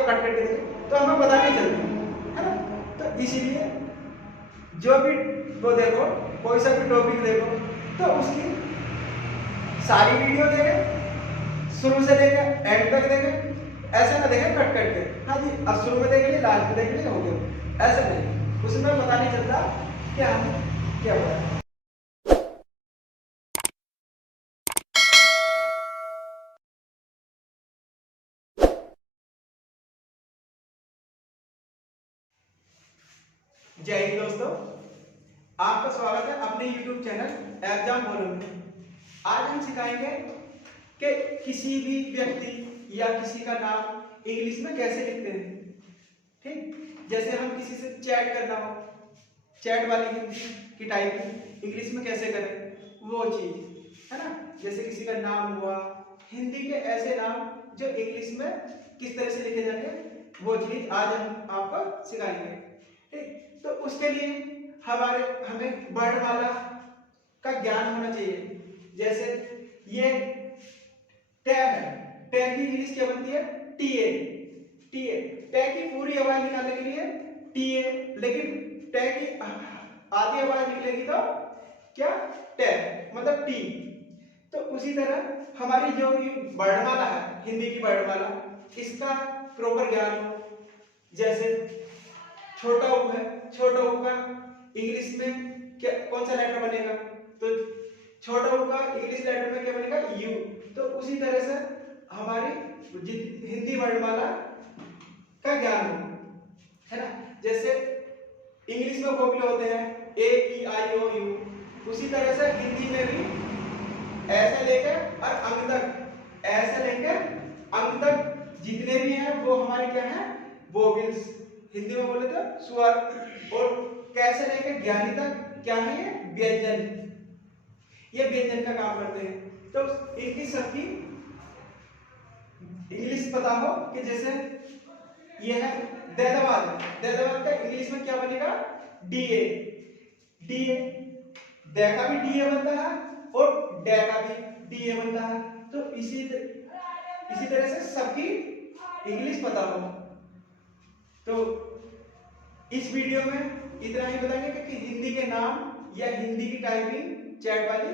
जब कट करके देखें तो हमें पता नहीं चलती है ना। तो इसीलिए जो भी वो देखो, कोई सा भी टॉपिक देखो तो उसकी सारी वीडियो देखें, शुरू से लेकर एंड तक देखें। ऐसा ना देखें कट करके, हाँ जी अब शुरू में देख लिए लास्ट में देख लिए हो गया, ऐसा नहीं, उसमें पता नहीं चलता क्या क्या हो रहा है। जय हिंद दोस्तों, आपका स्वागत है अपने YouTube चैनल एग्जाम बोलो में। आज हम सिखाएंगे कि किसी भी व्यक्ति या किसी का नाम इंग्लिश में कैसे लिखते हैं। ठीक, जैसे हम किसी से चैट करना हो, चैट वाली हिंदी की टाइपिंग इंग्लिश में कैसे करें वो चीज है ना। जैसे किसी का नाम हुआ, हिंदी के ऐसे नाम जो इंग्लिश में किस तरह से लिखे जाएंगे वो चीज आज हम आपको सिखाएंगे। ठीक, तो उसके लिए हमें वर्णमाला का ज्ञान होना चाहिए। जैसे ये टे है, टे की इंग्लिश क्या बनती है? टीए। टीए टे की पूरी आवाज निकालने के लिए टीए, लेकिन टे की आधी आवाज निकलेगी तो क्या? टे मतलब टी। तो उसी तरह हमारी जो वर्णमाला है, हिंदी की वर्णमाला, इसका प्रॉपर ज्ञान हो। जैसे छोटा ऊ है, छोटा ऊ का इंग्लिश में क्या कौन सा लेटर बनेगा? तो छोटा ऊ का इंग्लिश लेटर में क्या बनेगा? यू। तो उसी तरह से हमारी हिंदी वर्णमाला का ज्ञान हो, है ना। जैसे इंग्लिश में वोवेल होते हैं ए ई आई ओ यू, उसी तरह से हिंदी में भी ऐसे लेकर और अंक तक, ऐसे लेकर अंक तक जितने भी हैं वो हमारे क्या है? वोवेल्स। हिंदी में बोले तो स्वर। और कैसे लेकर ज्ञानी तक क्या है? ये व्यंजन, ये व्यंजन का काम करते हैं। तो इनकी सबकी इंग्लिश पता हो कि जैसे ये है दैदवाद, दैदवाद का इंग्लिश में क्या बनेगा? डीए। डीए, दै का भी डीए बनता है और डे का भी डीए बनता है। तो इसी तरह से सबकी इंग्लिश पता हो। तो इस वीडियो में इतना ही बताएंगे कि हिंदी के नाम या हिंदी की टाइपिंग चैट वाली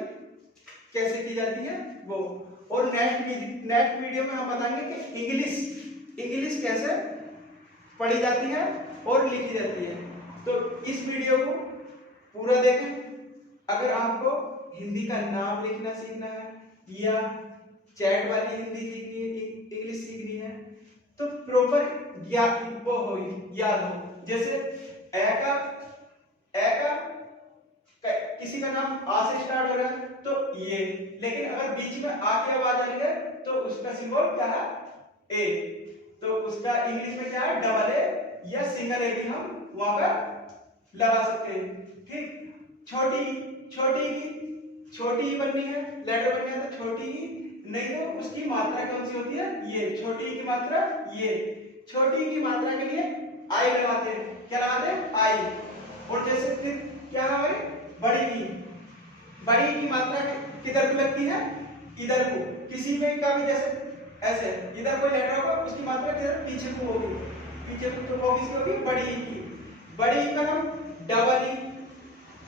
कैसे की जाती है वो। और नेक्स्ट वीडियो में हम बताएंगे कि इंग्लिश कैसे पढ़ी जाती है और लिखी जाती है। तो इस वीडियो को पूरा देखें। अगर आपको हिंदी का नाम लिखना सीखना है या चैट वाली हिंदी सीखनी है, इंग्लिश सीखनी है, तो प्रॉपर याद हो। जैसे ए का किसी का नाम आ से स्टार्ट हो रहा है तो ये, लेकिन अगर बीच में आ की आवाज आ रही है तो उसका सिंबल क्या है? ए। तो उसका इंग्लिश में क्या है? डबल ए या सिंगल ए भी हम वहां पर लगा सकते हैं। ठीक, छोटी बननी है, लेटर बननी है तो छोटी ही, नहीं तो उसकी मात्रा कौन सी होती है? ये छोटी की मात्रा ये। छोटी की मात्रा के लिए आई लगाते हैं। क्या लगाते हैं? आई। और जैसे फिर क्या है हमारी बड़ी की मात्रा किधर को लगती है? इधर को। किसी में का भी जैसे ऐसे इधर कोई लेटर होगा उसकी मात्रा किधर? पीछे को होगी, पीछे को। तो वो किसकी होगी? बड़ी ई की। बड़ी ई का हम डबल ई,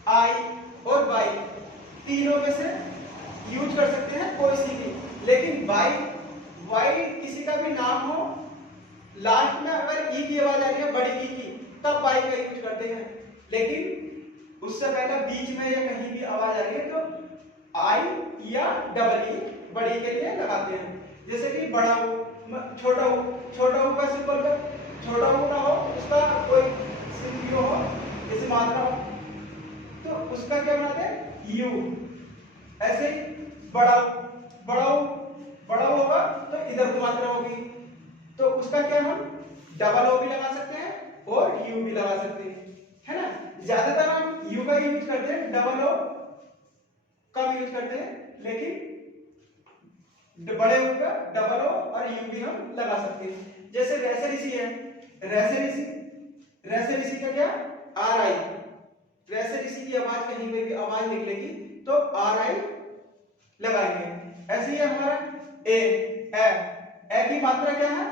आई और वाई तीनों में से यूज कर सकते हैं कोई सी भी। लेकिन वाई किसी का भी नाम हो, लास्ट में अगर ई की आवाज आ रही है बड़ी ई की, तब वाई का यूज करते हैं। लेकिन उससे पहले बीच में या कहीं भी आवाज आ रही है तो आई या डबल ई बड़ी के लिए लगाते हैं। जैसे कि बड़ा हो, छोटा हो का सिंबल का छोटा हो ना हो, उसका कोई सिंबल हो जैसे मात्रा हो तो उसका क्या बनाते हैं? यू। ऐसे बड़ा होगा तो इधर को मात्रा होगी तो उसका क्या हम डबल ओ भी लगा सकते हैं और यू भी लगा सकते हैं, है ना। ज्यादातर हम यू का यूज करते हैं, डबल ओ कम यूज करते हैं, लेकिन बड़े ओ का डबल ओ और यू भी हम लगा सकते हैं। जैसे रेसरिसी है, रेसरिसी का क्या? आर आई। रेसरिसी की आवाज कहीं पे भी आवाज निकलेगी तो आर आई लगाएंगे। ऐसे ही हमारा ए की मात्रा क्या है?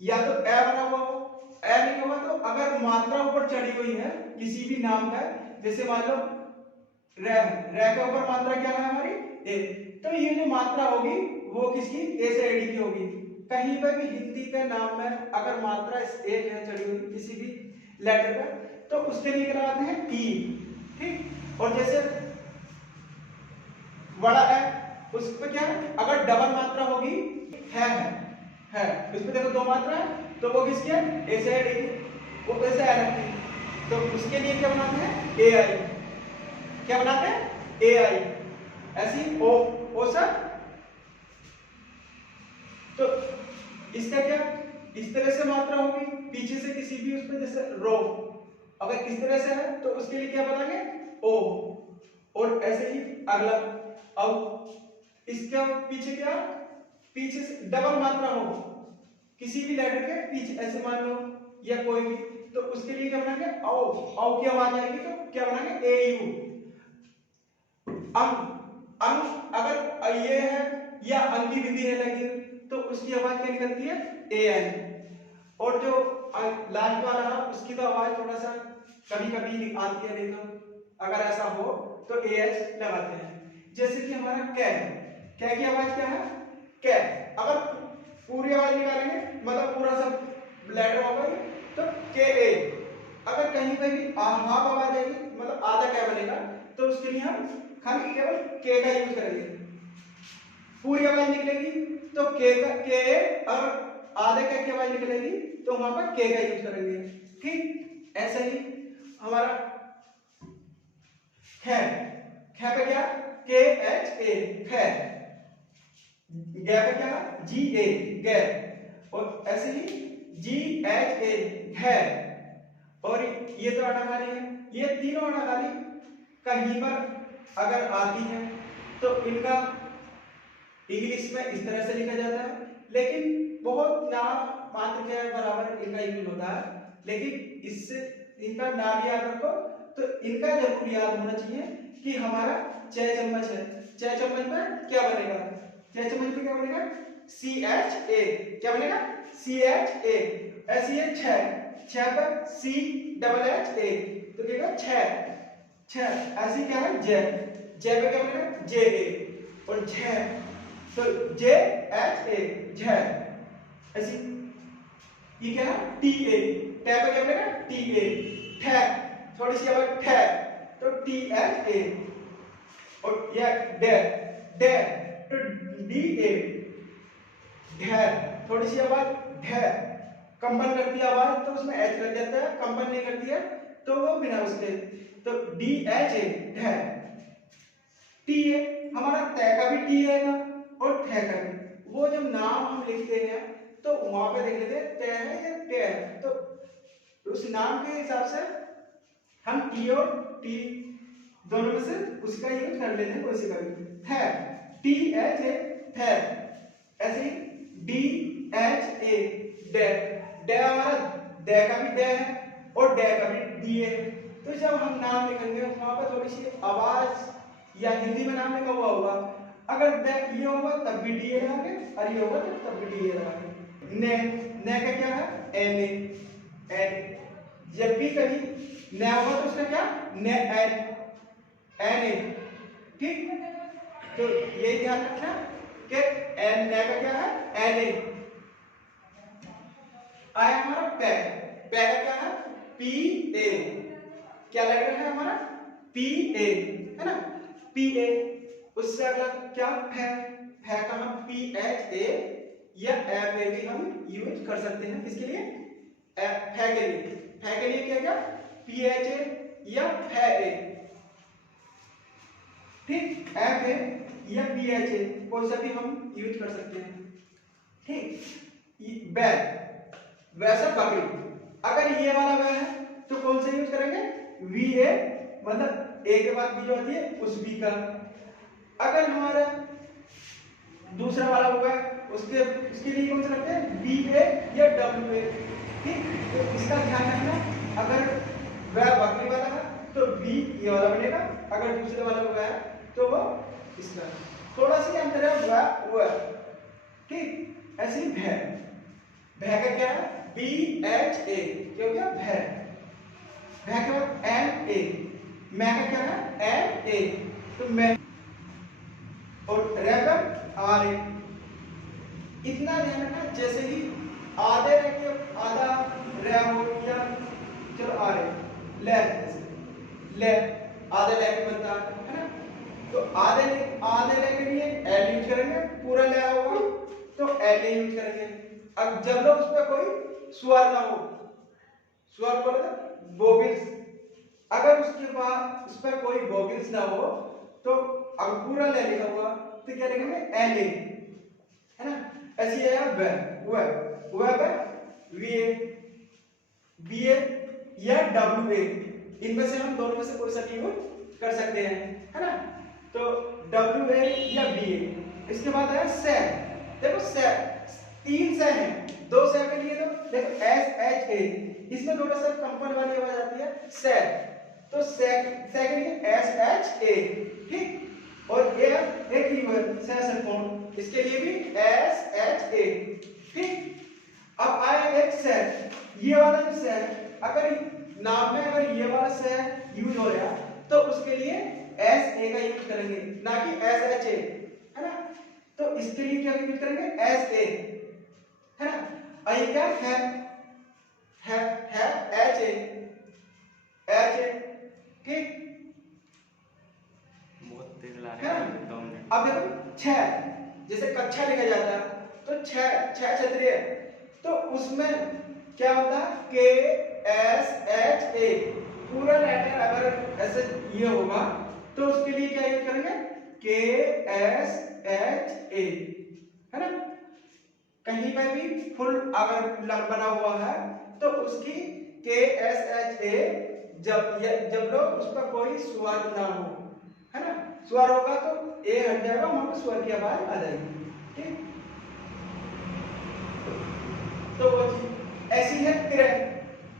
या तो ए बना हुआ हो, ए नहीं होगा तो अगर मात्रा ऊपर चढ़ी हुई है किसी भी नाम का, जैसे मान लो रे, रे के ऊपर मात्रा क्या है हमारी ए, तो ये जो मात्रा होगी वो किसकी ए से एडी की होगी। कहीं पर भी हिंदी के नाम में अगर मात्रा एक है चढ़ी हुई किसी भी लेटर पर, तो उसके लिए क्या लगाते हैं ई। ठीक, और जैसे बड़ा है उस पर क्या है, अगर डबल मात्रा होगी है उस पर देखो दो मात्रा है तो वो किसकी है ए से एडी की, वो कैसे आ रखी है, तो उसके लिए क्या बनाते हैं ए आई। क्या बनाते हैं ए आई, ऐसी ओ सर। तो इसका क्या इस तरह से मात्रा होगी पीछे से किसी भी उसमें, जैसे रो अगर इस तरह से है तो उसके लिए क्या बनाएंगे ओ, और ऐसे ही अगला। अब इसके पीछे क्या, पीछे से डबल मात्रा हो किसी भी लेटर के पीछे, ऐसे मान लो या कोई भी, तो उसके लिए क्या बनाएंगे औ की आवाज आएगी तो क्या बनाएंगे ए यू। अंग अगर ये है या अंग की विधि है लगी तो उसकी आवाज क्या निकलती है ए एन, और जो लास्ट वाला है उसकी तो आवाज थोड़ा सा कभी कभी आती है, नहीं तो अगर ऐसा हो तो ए एच लगाते हैं। जैसे कि हमारा कै की आवाज क्या है कै, अगर पूरी आवाज निकालेंगे मतलब पूरा सब लेटर होगा तो के ए, अगर कहीं पे भी हाफ आवाज आएगी मतलब आधा क्या बनेगा, तो उसके लिए हम खाली केवल के का यूज करेंगे। पूरी आवाज निकलेगी तो के का के, और आधे का की आवाज निकलेगी तो वहां पर के का यूज करेंगे। ठीक, ऐसे ही हमारा खे पे क्या के एच ए खे, गे पे क्या जी ए गे, और ऐसे ही जी एच ए घे, और ये तो अनागाली है। ये तीनों अनागाली कहीं पर अगर आती है तो इनका इंग्लिश में इस तरह से लिखा जाता है, लेकिन बहुत नाम मात्र के बराबर इनका यूज होता है, लेकिन इससे इनका नाम याद रखो। तो इनका जरूर याद होना चाहिए कि हमारा 6 चम्मच है, 6 चम्मच में क्या बनेगा, 6 चम्मच में क्या बनेगा सी एच ए, क्या बनेगा सी एच ए, ऐसी है 6 पर सी डबल एच ए, तो क्या 6 ऐसी क्या है जे पे क्या बनेगा जे ए, और झ तो जे एच ए झ, ऐसी ये क्या है टी ए, टे पे क्या बनेगा टी ए, ठे थोड़ी सी आवाज ठे तो टी एच ए, और ये डे डे तो डी ए, ढे थोड़ी सी आवाज ढे, कंपन करती है आवाज तो उसमें एच लग जाता है, कंपन नहीं करती है तो वो बिना उसके, तो डी एच ए ढे। टी ए हमारा तय का भी टी है ना और ठे का भी, वो जब नाम हम लिखते हैं तो वहां पे देख लेते हैं तय है या टे है, तो उस नाम के हिसाब से हम टी और टी दोनों में से उसका यूज कर लेते हैं, उसी का भी थे टी एच ए थे, ऐसे ही डी एच ए डे, डे हमारा डे का भी डे है और डे का भी डी है, तो जब हम नाम लिखेंगे वहां पर थोड़ी सी आवाज या हिंदी में नाम लिखा हुआ होगा, अगर ये होगा तब भी डी ए लगाएंगे और ये होगा तब भी डी ए लगाएंगे। ने का क्या है एन ए, जब भी कभी न होगा तो उसका क्या ने एन एन ए, ठीक, तो ये ध्यान रखना कि एन ने का क्या है एन ए। आया हमारा पे का क्या है पी ए, क्या लग रहा है हमारा पी ए है ना, पी ए। उससे अगला क्या है का हम पी एच ए या एफ ए भी हम यूज कर सकते हैं, किसके लिए फै के लिए, फै के लिए क्या पी एच ए या फै ए, ठीक, एफ ए या पी एच ए कोई सा भी हम यूज कर सकते हैं, ठीक। बै वैसा बकरी, अगर ये वाला वह है तो कौन सा यूज करेंगे वी ए, मतलब ए के बाद बी जो होती है उस बी का। अगर हमारा दूसरा वाला होगा उसके लिए कौन सा रखते हैं बी ए या डब्ल्यू ए, ठीक, तो इसका ध्यान रखना। अगर वह बकरी वाला है तो बी ये वाला बनेगा, अगर दूसरे वाला होगा है तो वो इसका, थोड़ा सा अंतर है वह, ठीक। ऐसे ही भै, भय का क्या है? BHA, क्यों क्या? भय। भय के बाद MA, मैं का क्या है? MA, तो मैं। और रेबल RA। इतना ध्यान रखना, जैसे ही आधे रह के आधा रे हो या चलो RA ले, ले आधे ले के बनता है ना, तो आधे ले के लिए L यूज करेंगे, पूरा ले होगा तो LA यूज करेंगे। अब जब लोग उस पर कोई स्वर ना हो, स्वर बोले तो वोवेल्स, अगर उसके बाद उस पर कोई वोवेल्स ना हो तो अब पूरा ले लिखा हुआ तो क्या लिखेंगे? LA, है ना। ऐसी है वेब VA, BA या WA, इनमें से हम दोनों में से कोई सा भी यूज कर सकते हैं, है ना। तो WA या BA। इसके बाद है से, देखो से तीन से हैं, दो से के लिए तो देखो SHA, इसमें थोड़ा सा कंपन वाली आवाज आती है से, तो से के लिए SHA, ठीक। और ये एक ही वर्ड सेशन कोण, इसके लिए भी SHA, ठीक। अब आया एक से, ये वाला जो से, अगर नाम में अगर ये वाला से यूज हो रहा तो उसके लिए SA का यूज करेंगे, ना कि SHA, है ना। तो इसके लिए क्या यूज करेंगे? SA, है ना। और ये क्या है HA, ठीक। बहुत तेज ला रहे हैं तो हमने। अब देखो छह, जैसे कक्षा लिखा जाता है तो छह क्षत्रिय, तो उसमें क्या होता है? KSHA, पूरा लेटर अगर ऐसे ये होगा तो उसके लिए क्या यूज करेंगे? KSHA, है ना। कहीं पर भी फुल अगर बना हुआ है तो उसकी KSHA, जब लोग उस पर कोई स्वर ना हो, है ना। स्वर होगा तो ए हट जाएगा, वहां पर स्वर की आवाज आ जाएगी, ठीक। तो वो चीज ऐसी है तिर,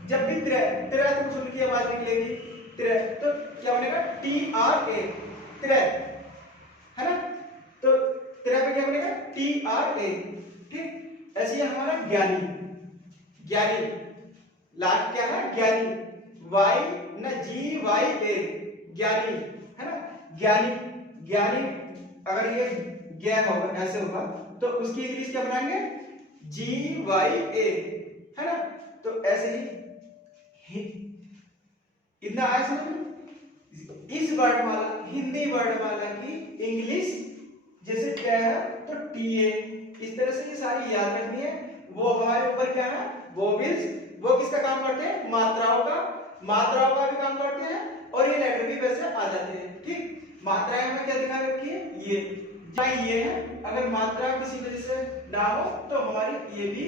जब भी तिर तो सुन की आवाज निकलेगी तिर, तो क्या बनेगा? TRA, तिर, है ना। तो तिर पे क्या बनेगा? TRA, ठीक। ऐसी है हमारा ज्ञानी, ज्ञानी लाट क्या है? ज्ञानी, वाई ना GYA, ज्ञानी, है ना। ज्ञानी, ज्ञानी अगर ये ज्ञ होगा ऐसे होगा तो उसकी इंग्लिश क्या बनाएंगे? GYA, है ना। तो ऐसे ही इतना आया समझ में? इस वर्ड वाला, हिंदी वर्ड वाला की इंग्लिश जैसे क्या है तो TA, इस तरह से ये सारी याद रखनी है। वो हमारे ऊपर क्या है? वोवेल्स, वो किसका काम करते हैं? मात्राओं का भी काम करते हैं, और ये लेटर भी वैसे आ जाते हैं, ठीक। मात्राएं हमें क्या दिखा रखी है? ये है, अगर मात्रा किसी वजह से ना हो तो हमारी ये भी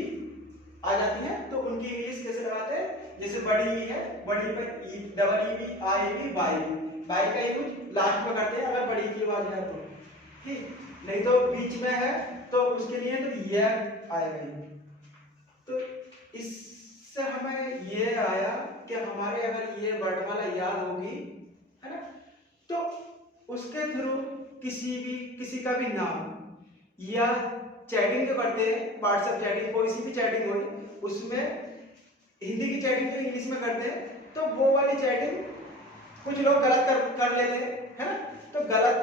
आ जाती है, तो उनकी इंग्लिश कैसे लगाते हैं? जैसे बड़ी ई है, बड़ी पर ई डबल ई भी आई भी बाई का यूज लास्ट में करते हैं अगर बड़ी की आवाज है तो, ठीक। नहीं तो बीच में है तो उसके लिए तो ये आएगा। तो इससे हमें ये आया कि हमारे अगर ये वर्णमाला याद होगी, है ना, तो उसके थ्रू किसी का भी नाम या चैटिंग जो करते हैं, व्हाट्सएप चैटिंग, कोई सी भी चैटिंग हो, उसमें हिंदी की चैटिंग तो इंग्लिश में करते हैं, तो वो वाली चैटिंग कुछ लोग गलत कर लेते हैं, है ना। तो गलत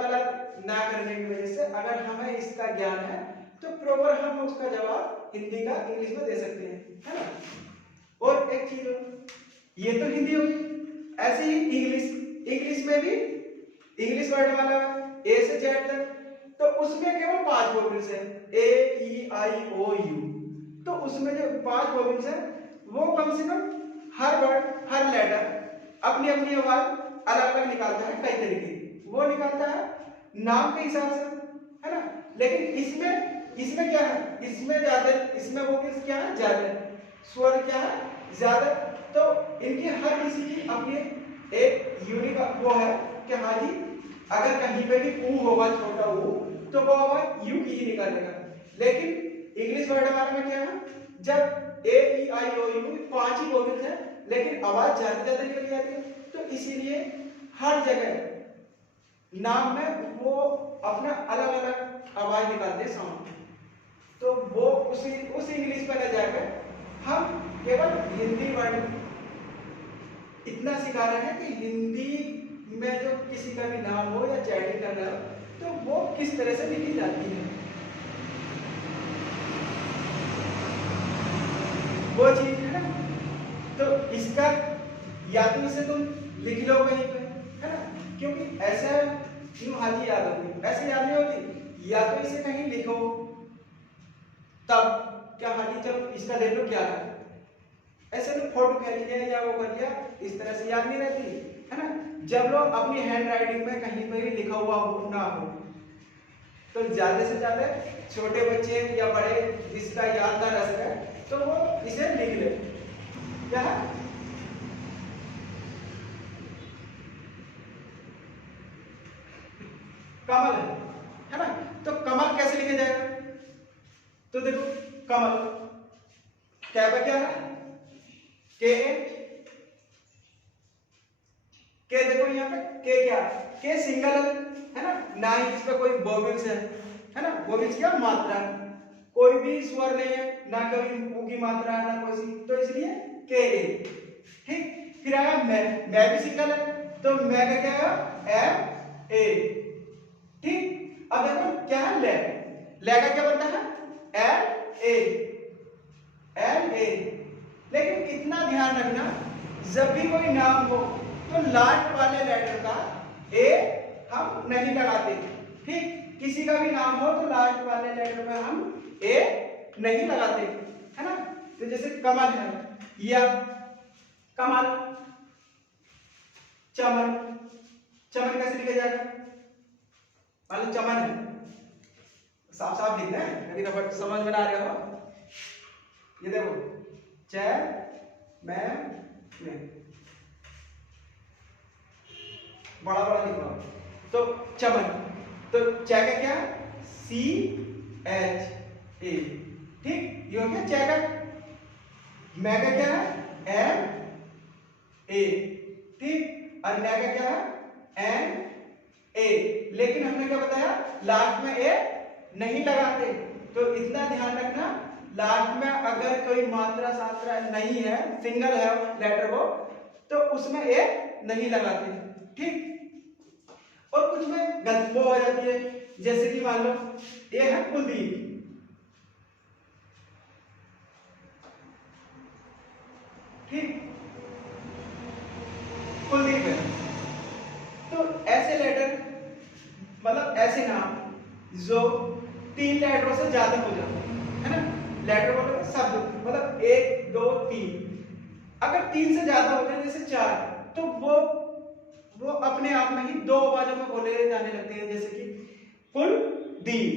ना करने की वजह से अगर हमें इसका ज्ञान है तो प्रॉपर हम उसका जवाब हिंदी का इंग्लिश में दे सकते हैं, है ना। और एक चीज, ये तो हिंदी होगी, ऐसे ही इंग्लिश में भी इंग्लिश वर्ड वाला ए से जेड तक, तो उसमें केवल 5 वोवेल्स है, AEIOU। तो उसमें जो 5 वोवेल्स है वो कम से कम हर वर्ड, हर लेटर अपनी अपनी आवाज अलग अलग निकालता है, कई तरीके वो निकालता है नाम के हिसाब से, है ना। लेकिन इसमें क्या है? इसमें ज्यादा, इसमें वोवेल्स क्या है? ज्यादा, स्वर क्या है? ज्यादा। तो इनकी हर किसी की अपनी एक यूनिक वो है कि हाँ जी, अगर कहीं पे भी ऊ होगा, छोटा ऊ, तो वो आवाज यू की ही निकालेगा। लेकिन इंग्लिश वर्ड में क्या है? जब AEIOU 5 ही वोवेल्स हैं लेकिन आवाज ज्यादा निकल जाती है, तो इसीलिए हर जगह नाम में वो अपना अलग अलग आवाज निकालते हैं साउंड, तो वो उस इंग्लिश पर न जाकर केवल हिंदी वर्ड इतना सिखा रहे हैं कि हिंदी में जो किसी का भी नाम हो या चैटिंग कर रहा हो तो वो किस तरह से लिखी जाती है, वो चीज है ना। तो इसका या तो इसे तुम लिख लो कहीं पे, है ना, क्योंकि ऐसा यूं हाजी याद होती, ऐसे याद नहीं होती। या तो इसे कहीं लिखो तब क्या हाजी, जब इसका ले लो क्या है, ऐसे तो फोटो कह लिया या वो कर लिया, इस तरह से याद नहीं रहती, है ना। जब लोग अपनी हैंड राइटिंग में कहीं पर भी लिखा हुआ हो ना हो तो ज्यादा से ज्यादा छोटे बच्चे या बड़े जिसका याद ना रह सके तो वो इसे लिख ले। क्या है? कमल है ना। तो कमल कैसे लिखा जाएगा? तो देखो कमल क्या है, के के देखो यहाँ पे के क्या के सिंगल है ना, ना ही इस पे कोई वोवेल्स है ना। वोवेल्स क्या मात्रा, कोई भी स्वर नहीं है, ना कोई ऊ की मात्रा है ना कोई सी, तो इसलिए के ए। ठीक, फिर आया मैं भी सिंगल है तो मैं का क्या है एम ए। ठीक, अब देखो क्या है ले का क्या बनता है एल ए। लेकिन इतना ध्यान रखना जब भी कोई नाम हो तो लास्ट वाले लेटर का ए हम नहीं लगाते। ठीक, किसी का भी नाम हो तो लास्ट वाले लेटर में हम ए नहीं लगाते, है ना। तो जैसे कमल है या कमल, चमन, चमन कैसे लिखा जाएगा? मान लो चमन है, साफ साफ लिखना है, कभी रबड़ समझ में ना आ रहा हो। ये देखो च मैं बड़ा बड़ा लिख रहा हूं तो चमन, तो च का क्या सी एच ए। ठीक, ये हो गया च का। मैं का क्या है एम ए। ठीक, और मैं का क्या है एन ए। लेकिन हमने क्या बताया लास्ट में ए नहीं लगाते, तो इतना ध्यान रखना लास्ट में अगर कोई मात्रा सात्रा नहीं है, सिंगल है लेटर वो, तो उसमें ए नहीं लगाते। ठीक, और कुछ में गलत वो हो जाती है, जैसे कि मान लो ये है कुलदीप, ठीक, कुलदीप है, तो ऐसे लेटर मतलब ऐसे नाम जो 3 लेटरों से ज्यादा हो जाते है ना। लेटर बोलो शब्द मतलब 1 2 3, अगर 3 से ज्यादा हो जाए जैसे 4, तो वो अपने आप में ही 2 आवाजों में बोले जाने लगते हैं, जैसे कि कुलदीप।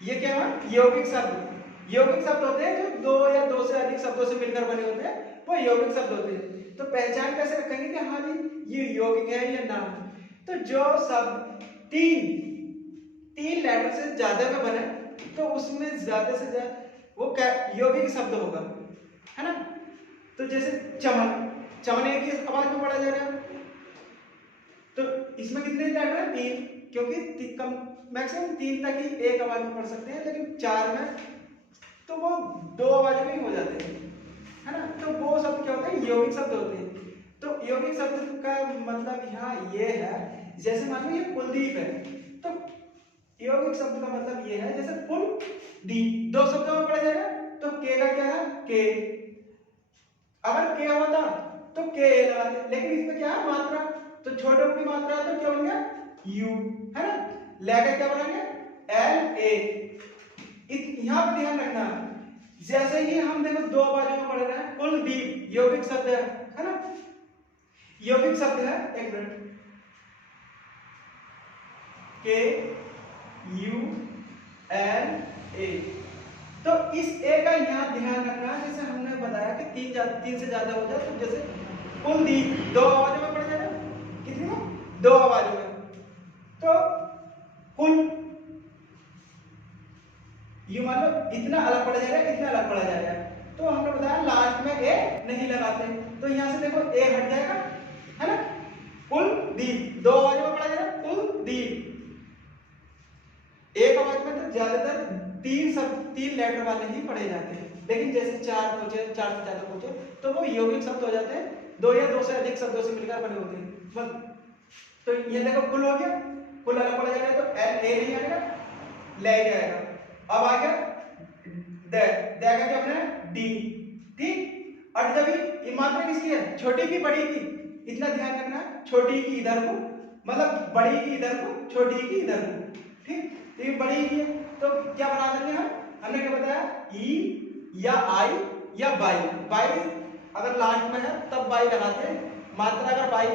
ये क्या है यौगिक शब्द। यौगिक शब्द होते हैं जो 2 या 2 से अधिक शब्दों से मिलकर बने होते हैं, वो यौगिक शब्द होते हैं। तो पहचान कैसे रखेंगे कि हाँ जी ये यौगिक है या नाम? तो जो शब्द 3 लेटर से ज्यादा में बने तो उसमें ज्यादा से ज्यादा वो क्या यौगिक शब्द होगा, है ना। तो जैसे चमन, चमन एक ही आवाज में पढ़ा जा रहा है, तो इसमें कितने लेटर है 3, क्योंकि कम मैक्सिमम 3 तक ही एक आवाज में पढ़ सकते हैं, लेकिन 4 में तो वो 2 आवाज में ही हो जाते हैं, है ना। तो वो शब्द क्या होते हैं यौगिक शब्द होते हैं। तो यौगिक शब्द का मतलब यहाँ ये है, जैसे मान लो ये कुलदीप है, तो यौगिक शब्द का मतलब ये है जैसे कुल दी 2 शब्दों में पढ़ा जाएगा, तो के का क्या है के। अगर के होता तो के ए लगाते, लेकिन इसमें क्या है मात्रा, तो छोटे की मात्रा है तो क्या बन गया यू, है ना। ले का क्या बना गया एल ए। यहां पर ध्यान रखना, जैसे ही हम देखो 2 आवाजों में पढ़ रहे हैं, कुलदीप यौगिक शब्द है ना, यौगिक शब्द है। एक मिनट, के यू एल ए, तो इस ए का यहाँ ध्यान रखना, जैसे हमने बताया कि 3 से ज्यादा हो जाए, तो जैसे कुलदीप 2 आवाजों में पढ़ जाएगा, कितनी में 2 आवाजों में, तो कुल यू मान लो इतना अलग पढ़ा जाएगा, इतना अलग पढ़ा जाएगा। तो हमने बताया लास्ट में ए नहीं लगाते, तो यहाँ से देखो ए हट जाएगा, है ना। कुलदीप 2 आवाजों में पढ़ा जाएगा कुलदीप। एक आवाज में तो ज्यादातर 3 लेटर वाले ही पढ़े जाते हैं, लेकिन जैसे चार पूछे, चार से ज्यादा पूछे तो वो यौगिक शब्द हो जाते हैं, दो या दो से अधिक शब्दों से मिलकर बने होते हैं बस। तो ये देखो कुल हो गया, कुल अलग पड़ जाएगा तो एल ए नहीं आएगा, ले जाएगा। अब आ गया द, का क्या अपने डी, ठीक। और जब ये मात्रा किसकी है, छोटी की बड़ी की, इतना ध्यान रखना, छोटी की इधर को मतलब बड़ी की इधर को, छोटी की इधर को, ठीक। तो ये बड़ी की है तो क्या बना सकते हैं हम, हमने क्या बताया, ई या आई या बाई। बाई अगर लास्ट में है तब बाई लगाते हैं, मात्रा अगर बाई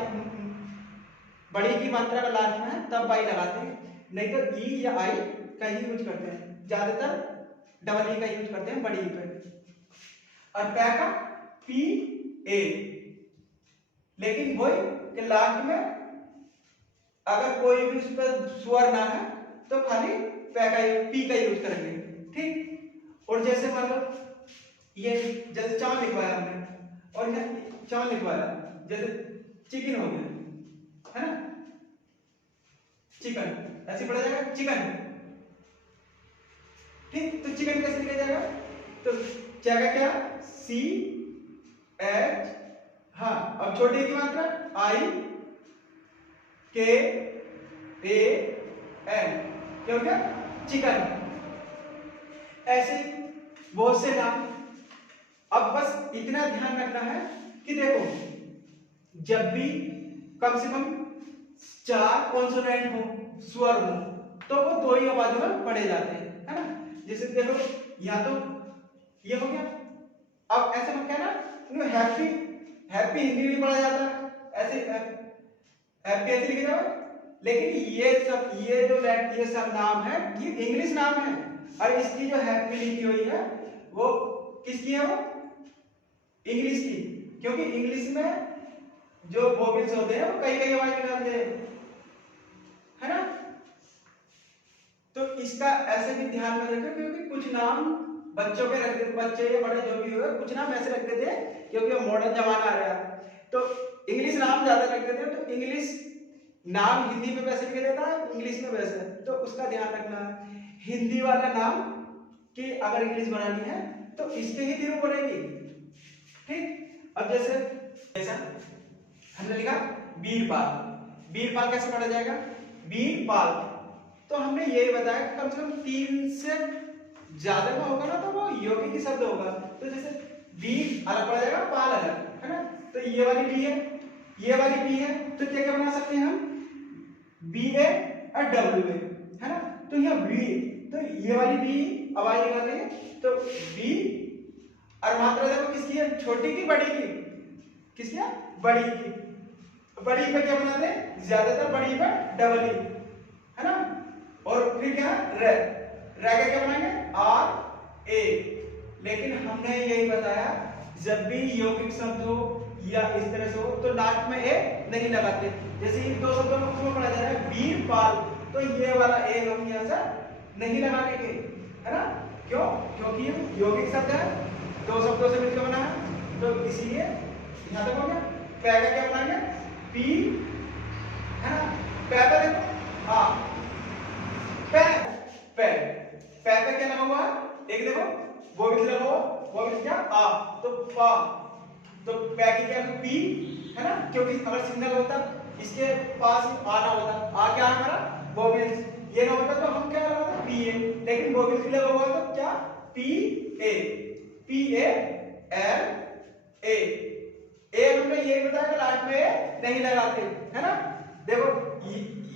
बड़ी की मात्रा अगर लास्ट में है तब बाई लगाते हैं, नहीं तो ई या आई का ही यूज करते हैं, ज्यादातर डबल ई का यूज करते हैं बड़ी ई पे। और पै का पी ए, लेकिन वही कि लास्ट में अगर कोई भी उस पर स्वर ना है तो खाली पै का पी का यूज करेंगे, ठीक। और जैसे मान लो ये जैसे चावल लिखवाया हमने और चावल लिखवाया, जैसे चिकन हो गया है ना, चिकन ऐसे पढ़ा जाएगा चिकन, ठीक। तो चिकन कैसे लिखा जाएगा, तो जाएगा क्या सी एच, हाँ अब छोटी की मात्रा आई के ए एन, क्या हो गया चिकन। ऐसे बहुत से नाम। अब बस इतना ध्यान रखना है कि देखो जब भी कम से कम 4 कॉन्सोनेंट हो, स्वर हो, तो वो दो ही आवाजों में पढ़े जाते हैं, है ना। जैसे देखो या तो ये हो गया, अब ऐसे में क्या ना हैप्पी, हैप्पी हिंदी में पढ़ा जाता है, ऐसे हैप्पी ऐसे लिखा जाता है, लेकिन ये जो ये सब नाम है ये इंग्लिश नाम है, और इसकी जो हैप्पी लिखी हुई है वो किसकी है, वो इंग्लिश की, क्योंकि इंग्लिश में जो वोवेल्स होते हैं वो कई आवाज निकालते हैं, है ना। तो इसका ऐसे भी ध्यान में रखो, क्योंकि कुछ नाम बच्चों के रखते, बच्चे या बड़े जो भी हुए कुछ नाम ऐसे रखते थे क्योंकि मॉडर्न जमाना आ रहा है, तो इंग्लिश नाम ज्यादा रखते थे, तो इंग्लिश नाम हिंदी में वैसे लिखा जाता है, इंग्लिश में वैसे, तो उसका ध्यान रखना है। हिंदी वाला नाम की अगर इंग्लिश बनानी है तो इसके ही थ्रू बनेगी, ठीक। अब जैसे हमने लिखा वीरपाल, वीरपाल कैसे पढ़ा जाएगा, वीरपाल, तो हमने यही बताया कम से कम 3 से ज्यादा में होगा ना तो वो यौगिक की शब्द होगा। तो जैसे वीर अलग पढ़ा जाएगा, पाल अलग, है ना। तो ये वाली बी है, ये वाली बी है, तो क्या क्या बना सकते हैं हम, बी ए और डब्ल्यू ए, है ना। तो यहाँ बी, तो ये वाली बी आवाज निकाल रही है, तो बी, और मात्रा देखो किसकी है, छोटी की बड़ी की, किसकी है, बड़ी की। बड़ी पे क्या बनाते हैं, ज्यादातर बड़ी पे डबल ई, है ना। और फिर क्या रे, रे का क्या बनाएंगे, आर ए, लेकिन हमने यही बताया जब भी यौगिक शब्द हो या इस तरह से हो तो लास्ट में ए नहीं लगाते। जैसे इन दो शब्दों में पढ़ा जा रहा है वीरपाल, तो ये वाला ए हम यहाँ से नहीं लगाने के, है ना। क्यों, क्योंकि यौगिक शब्द है, दो शब्दों से मिलकर बना है, तो इसीलिए यहाँ तक हो गया। पै का क्या बनाएंगे, पी, है ना। पै का देखो आ, पै, पै, पै पे क्या लगा हुआ है, एक देखो वो भी लगा हुआ, वो भी क्या आ, तो पा, तो पै की क्या पी, है ना, क्योंकि अगर सिग्नल होता इसके पास आना होता, आ क्या है हमारा वोवेल्स, ये ना होता तो हम क्या लगाते पी ए, लेकिन वोवेल्स भी लगा हुआ है तो क्या P A, P A L A, A हमने ये बताया कि लास्ट में ए नहीं लगाते, है ना। देखो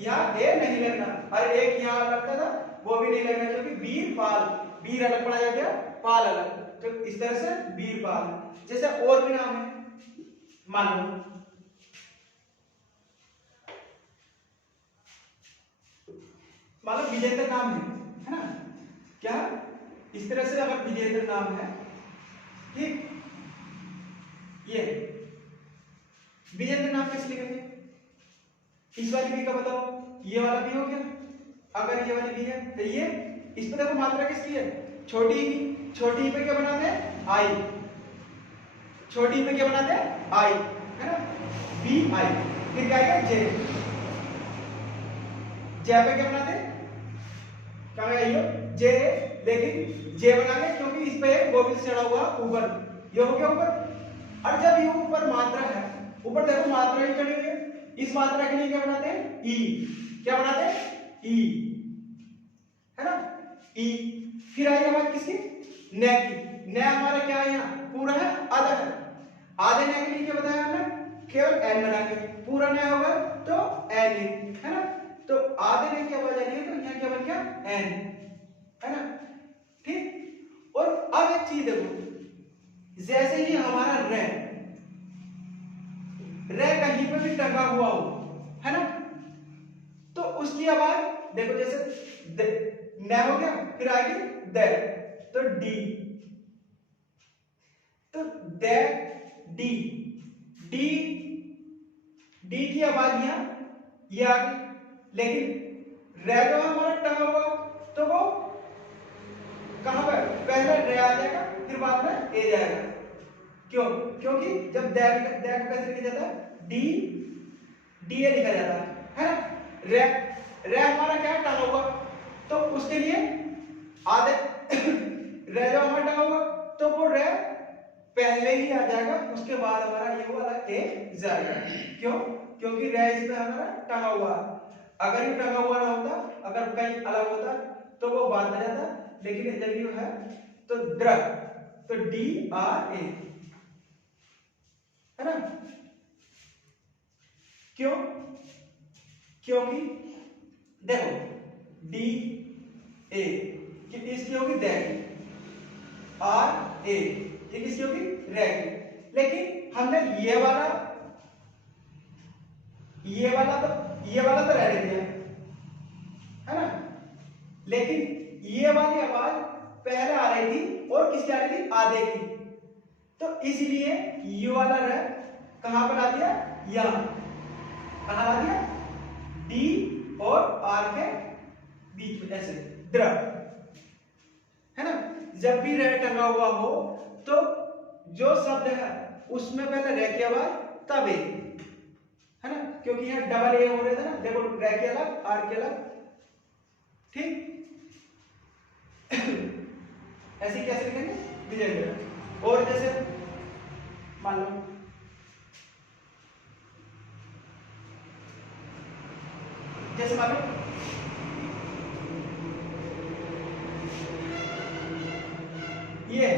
यहाँ ए नहीं लगना, और एक यहाँ लगता था वो भी नहीं लगना, क्योंकि वीरपाल, वीर अलग पढ़ा जाता है, पाल अलग, तो इस तरह से वीरपाल। जैसे और भी नाम है, मान लो विजेंद्र नाम है ना, क्या इस तरह से अगर विजेंद्र नाम है, ठीक, ये विजेंद्र नाम कैसे लिखेंगे, इस वाली बी का बताओ, ये वाला बी हो गया, अगर ये वाली बी है तो ये, इस पे देखो मात्रा किसकी है, छोटी की, छोटी पे क्या बनाते हैं आई, छोटी पे क्या बनाते हैं आई, है ना, बी आई, फिर क्या आएगा जे, जे पे क्या बनाते हैं, क्या आएगा जे लेकिन जे बनाएंगे क्योंकि इस पे वोवेल चढ़ा हुआ ऊपर, ये हो गया ऊपर। और जब ये ऊपर मात्रा है, ऊपर देखो मात्रा ही चढ़ी हुई है, इस मात्रा के लिए क्या बनाते हैं ई, क्या बनाते हैं ई, है ना ई। फिर आई आवाज किसकी, ने की। ने हमारा क्या है यहाँ पूरा है आधा है, आधे ने के लिए क्या बताया हमने केवल एन बनाएंगे, पूरा ने होगा तो एन है ना, तो आधे ने की आवाज आ रही है तो यहाँ क्या बन गया एन, है ना ठीक। और अब एक चीज देखो, जैसे ही हमारा रे कहीं पे भी टंगा हुआ हो, है ना, तो उसकी आवाज देखो जैसे न हो गया, फिर आएगी द, तो डी, तो द डी, डी डी की आवाज यहां ये आ गई। लेकिन रे जो हमारा टंगा हुआ तो वो कहां पर पहले रे आ जाएगा फिर बाद में ए जाएगा, क्यों, क्योंकि जब दै को कैसे लिखा जाता है डी डी ए लिखा जाता है ना। रे हमारा क्या है टंगा हुआ, तो उसके लिए आधे रे जो हमारा टंगा हुआ तो वो रे पहले ही आ जाएगा, उसके बाद हमारा ये वाला ए जाएगा, क्यों, क्योंकि रे इसमें हमारा टंगा हुआ। अगर ये टंगा हुआ ना होता, अगर कहीं अलग होता तो वो बाद में जाता, लेकिन जब ये है तो द्र, तो डी आर ए, है ना, क्यों, क्योंकि देखो डी ए इसकी होगी दै की, आर ए ये किसकी होगी रे की। लेकिन हमने ये वाला तो रहने दिया, है ना, लेकिन ये वाली आवाज पहले आ रही थी और किसकी आ रही थी आधे की, तो इसलिए ये वाला रे कहां पर ला दिया, यहां कहां ला दिया, डी और आर के बीच में ऐसे द्र, है ना। जब भी रे टंगा हुआ हो तो जो शब्द है उसमें पहले रे की आवाज तब ए, है ना, क्योंकि यहाँ डबल ए हो रहे थे ना, देखो रे के अलग आर के अलग, ठीक ऐसे कैसे लिखेंगे विजय। और जैसे मान लो जैसे मान लो ये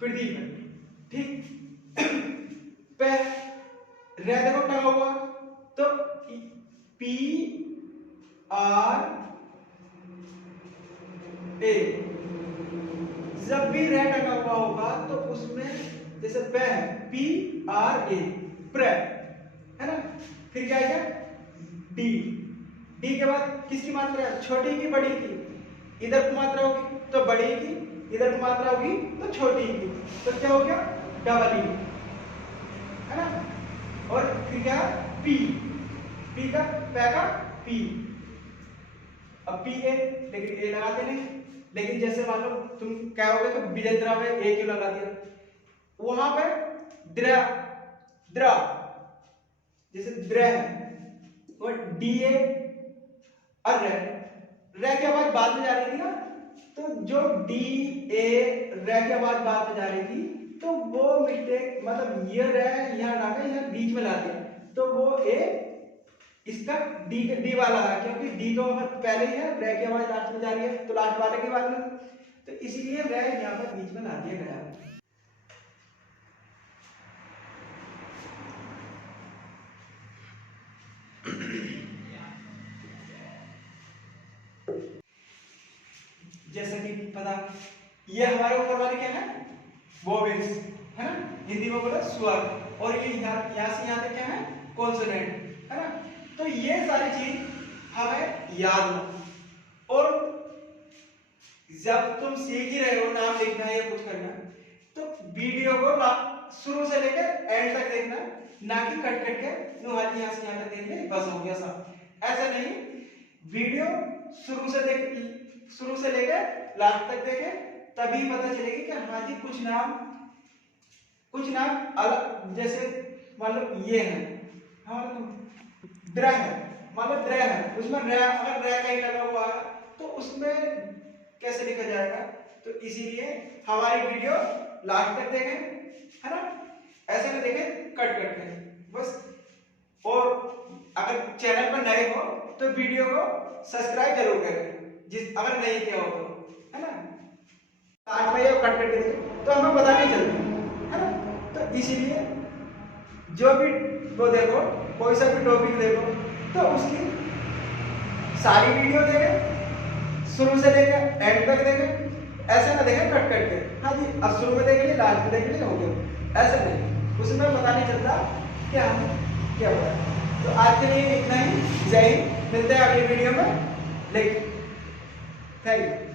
प्रदीप है, ठीक पे रे देखो टंगा हुआ तो पी आर ए, जब भी रे टंगा हुआ होगा तो उसमें जैसे पे है पी आर ए प्र, है ना, फिर क्या आएगा डी, डी के बाद किसकी मात्रा है छोटी की बड़ी की, इधर की मात्रा होगी तो बड़ी की, इधर की मात्रा होगी तो छोटी की, तो क्या हो गया डबल ई, है ना। और फिर क्या पी, पी का पै का पी, अब पी ए, लेकिन ए लगाते नहीं, लेकिन जैसे मान लो तुम कहोगे कि विजेंद्रा में ए क्यों लगा दिया, वहां पे द्र द्र जैसे द्र है और डी ए और रे की आवाज बाद में जा रही थी ना, तो जो डी ए रे की आवाज बाद में जा रही थी तो वो मिस्टेक मतलब ये रे यहाँ लाकर यहाँ बीच में ला दिया, तो वो ए इसका डी वाला है, क्योंकि डी तो पहले ही है, रे की आवाज लास्ट में जा रही है तो लास्ट वाले के बाद में, तो इसलिए रे यहाँ पर बीच में ला दिया गया। जैसा कि पता ये हमारे ऊपर वाले क्या है वोवेल्स, है ना, हिंदी में बोला स्वर, और ये यहाँ से यहाँ तक क्या है कॉन्सोनेंट, है ना। तो ये सारी चीज हमें याद हो, और जब तुम सीख ही रहे हो नाम लिखना या कुछ करना तो वीडियो को शुरू से लेकर एंड तक देखना, ना कि कट कट के यहाँ से यहाँ तक देख ले बस हो गया सब, ऐसा नहीं, वीडियो शुरू से लेकर लास्ट तक देखे तभी पता चलेगी कि हाँ जी कुछ नाम अलग, जैसे मान लो ये है हमारा द्र है, मतलब रे है, उसमें रे अगर रे कहीं लगा हुआ है तो उसमें कैसे लिखा जाएगा? तो इसीलिए हमारी वीडियो लास्ट तक देखें, है ना, ऐसे ना देखें कट कट के बस। और अगर चैनल पर नए हो तो वीडियो को सब्सक्राइब जरूर करें, जिस अगर नहीं किया हो तो, है ना। लास्ट में ये कट करके देखें तो हमें पता नहीं चलता, है ना। तो इसीलिए जो भी वो देखो, कोई सा भी टॉपिक देखो तो उसकी सारी वीडियो देखें, शुरू से लेकर एंड तक देखें, ऐसे ना देखें कट कट के। हाँ जी, अब शुरू में देख लिए, लास्ट में देख लिए, हो गया, ऐसे नहीं, उसमें पता नहीं चलता क्या हम क्या हुआ। तो आज के लिए इतना ही। जय हिंद, मिलते हैं अगली वीडियो में। लेकिन थैंक यू।